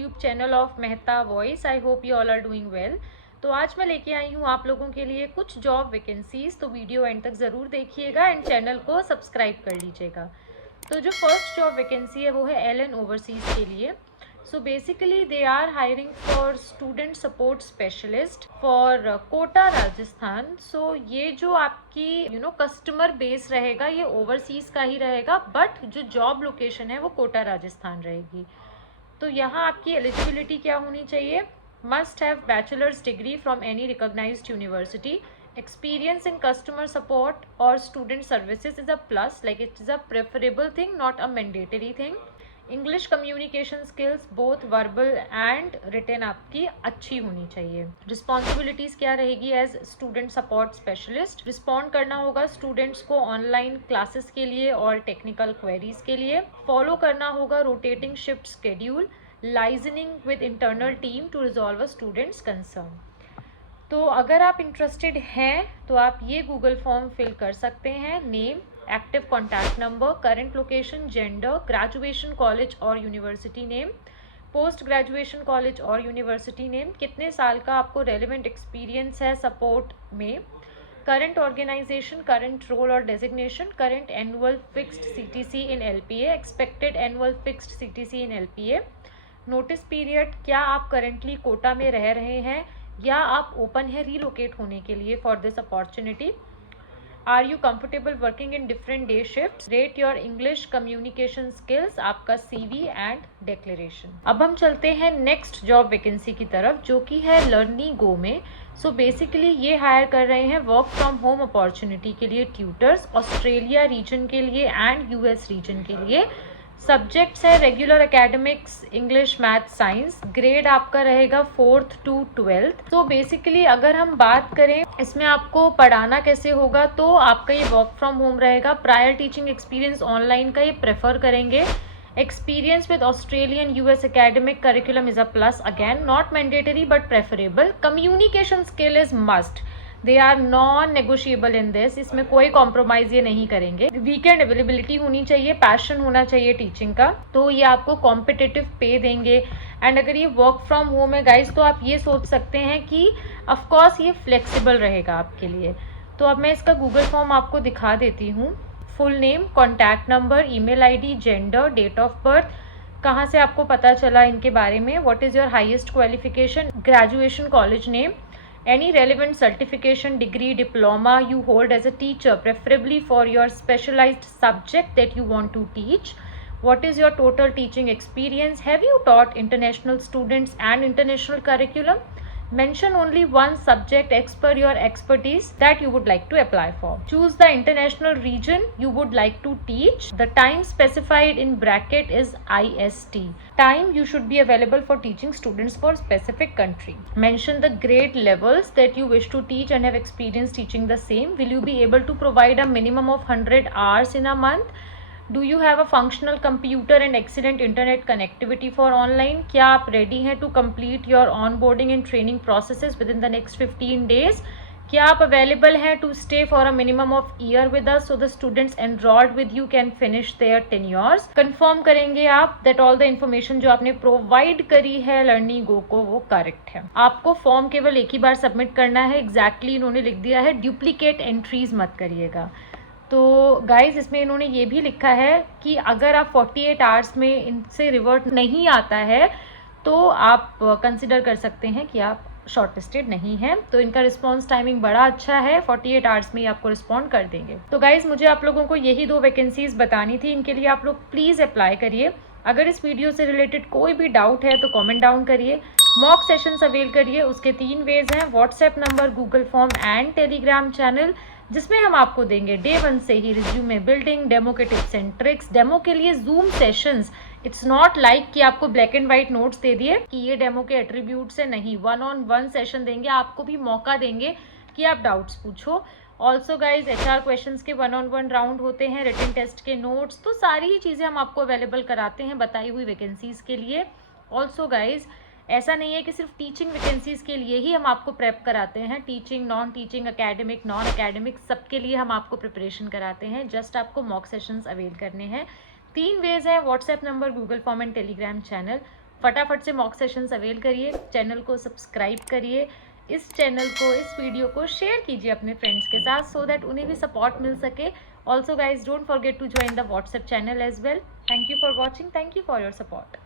YouTube channel of Mehta voice. I hope you all are doing well. तो आज मैं लेके आई हूँ आप लोगों के लिए कुछ जॉब वैकेंसीज, तो वीडियो एंड तक ज़रूर देखिएगा एंड चैनल को सब्सक्राइब कर लीजिएगा। तो जो फर्स्ट जॉब वैकेंसी है वो है एलन ओवरसीज़ के लिए। So basically they are hiring for student support specialist for Kota Rajasthan. So ये जो आपकी कस्टमर बेस रहेगा ये ओवरसीज का ही रहेगा, बट जो जॉब लोकेशन है वो कोटा राजस्थान रहेगी। तो यहाँ आपकी एलिजिबिलिटी क्या होनी चाहिए? Must have bachelor's degree from any recognised university, experience in customer support or student services is a plus, like it is a preferable thing, not a mandatory thing. English communication skills both verbal and written आपकी अच्छी होनी चाहिए। Responsibilities क्या रहेगी? As student support specialist respond करना होगा students को online classes के लिए और टेक्निकल क्वेरीज के लिए। फॉलो करना होगा rotating shift schedule, liaisoning with internal team to resolve a students concern. तो अगर आप इंटरेस्टेड हैं तो आप ये गूगल फॉर्म फिल कर सकते हैं। Name, active contact number, current location, gender, graduation college और university name, post graduation college और यूनिवर्सिटी नेम, कितने साल का आपको रेलिवेंट एक्सपीरियंस है सपोर्ट में, करंट ऑर्गेनाइजेशन, करंट रोल और designation, current annual fixed CTC in LPA, expected annual fixed CTC in LPA, notice period, क्या आप करंटली कोटा में रह रहे हैं या आप ओपन है रीलोकेट होने के लिए for this opportunity, are you comfortable working in different day shifts, rate your English communication skills, आपका सीवी एंड डिक्लेरेशन। अब हम चलते हैं नेक्स्ट जॉब वैकेंसी की तरफ जो कि है लर्नी गो में। सो बेसिकली ये हायर कर रहे हैं वर्क फ्रॉम होम अपॉर्चुनिटी के लिए ट्यूटर्स, ऑस्ट्रेलिया रीजन के लिए एंड यूएस रीजन के लिए। सब्जेक्ट्स है regular academics, English, math, science. Grade आपका रहेगा 4th to 12th। तो बेसिकली अगर हम बात करें इसमें आपको पढ़ाना कैसे होगा, तो आपका ये वर्क फ्रॉम होम रहेगा। प्रायर टीचिंग एक्सपीरियंस ऑनलाइन का ये प्रेफर करेंगे। Experience with Australian US academic curriculum is a plus, again not mandatory but preferable. Communication skill is must, they are non negotiable in this, इसमें कोई compromise ये नहीं करेंगे। Weekend availability होनी चाहिए, पैशन होना चाहिए टीचिंग का, तो ये आपको कॉम्पिटिटिव पे देंगे। एंड अगर ये वर्क फ्रॉम होम है गाइज तो आप ये सोच सकते हैं कि ऑफकोर्स ये फ्लेक्सिबल रहेगा आपके लिए। तो अब मैं इसका गूगल फॉर्म आपको दिखा देती हूँ। Full name, contact number, email ID, gender, date of birth, कहाँ से आपको पता चला इनके बारे में, what is your highest qualification, graduation college name, any relevant certification, degree, diploma you hold as a teacher, preferably for your specialized subject that you want to teach. What is your total teaching experience? Have you taught international students and international curriculum? Mention only one subject as per your expertise that you would like to apply for. Choose the international region you would like to teach. The time specified in bracket is IST. Time you should be available for teaching students for specific country. Mention the grade levels that you wish to teach and have experience teaching the same. Will you be able to provide a minimum of 100 hours in a month? Do you have a functional computer and excellent internet connectivity for online? क्या आप ready हैं to complete your onboarding and training processes within the next 15 days? क्या आप available हैं to stay for a minimum of year with us so the students enrolled with you can finish their tenures? Confirm करेंगे आप that all the information जो आपने provide करी है learning गो को वो correct है। आपको फॉर्म केवल एक ही बार सबमिट करना है। Exactly इन्होंने लिख दिया है, डुप्लीकेट एंट्रीज मत करिएगा। तो गाइज इसमें इन्होंने ये भी लिखा है कि अगर आप 48 आवर्स में इनसे रिवर्ट नहीं आता है तो आप कंसिडर कर सकते हैं कि आप शॉर्टलिस्टेड नहीं है। तो इनका रिस्पॉन्स टाइमिंग बड़ा अच्छा है, 48 आवर्स में ही आपको रिस्पॉन्ड कर देंगे। तो गाइज मुझे आप लोगों को यही 2 वैकेंसीज बतानी थी, इनके लिए आप लोग प्लीज़ अप्लाई करिए। अगर इस वीडियो से रिलेटेड कोई भी डाउट है तो कमेंट डाउन करिए। मॉक सेशंस अवेल करिए, उसके 3 वेज हैं, WhatsApp number, Google form and Telegram channel, जिसमें हम आपको देंगे डे 1 से ही रिज्यूमे बिल्डिंग, डेमो के टिप्स एंड ट्रिक्स, डेमो के लिए zoom sessions. It's not like कि आपको ब्लैक एंड व्हाइट नोट्स दे दिए कि ये डेमो के एट्रीब्यूट्स है, नहीं, 1-on-1 सेशन देंगे, आपको भी मौका देंगे कि आप डाउट्स पूछो। ऑल्सो गाइज HR क्वेश्चंस के 1-on-1 राउंड होते हैं, रिटन टेस्ट के नोट्स, तो सारी ही चीज़ें हम आपको अवेलेबल कराते हैं बताई हुई वैकेंसीज़ के लिए। ऑल्सो गाइज ऐसा नहीं है कि सिर्फ टीचिंग वैकेंसीज़ के लिए ही हम आपको प्रेप कराते हैं, teaching, non teaching, academic, non academic, सबके लिए हम आपको प्रिपरेशन कराते हैं। जस्ट आपको मॉक सेशंस अवेल करने हैं। 3 वेज है, WhatsApp number, Google form and Telegram channel. फटाफट से मॉक सेशंस अवेल करिए, चैनल को सब्सक्राइब करिए, इस चैनल को, इस वीडियो को शेयर कीजिए अपने फ्रेंड्स के साथ सो दैट उन्हें भी सपोर्ट मिल सके. Also guys, don't forget to join the WhatsApp channel as well. Thank you for watching, thank you for your support.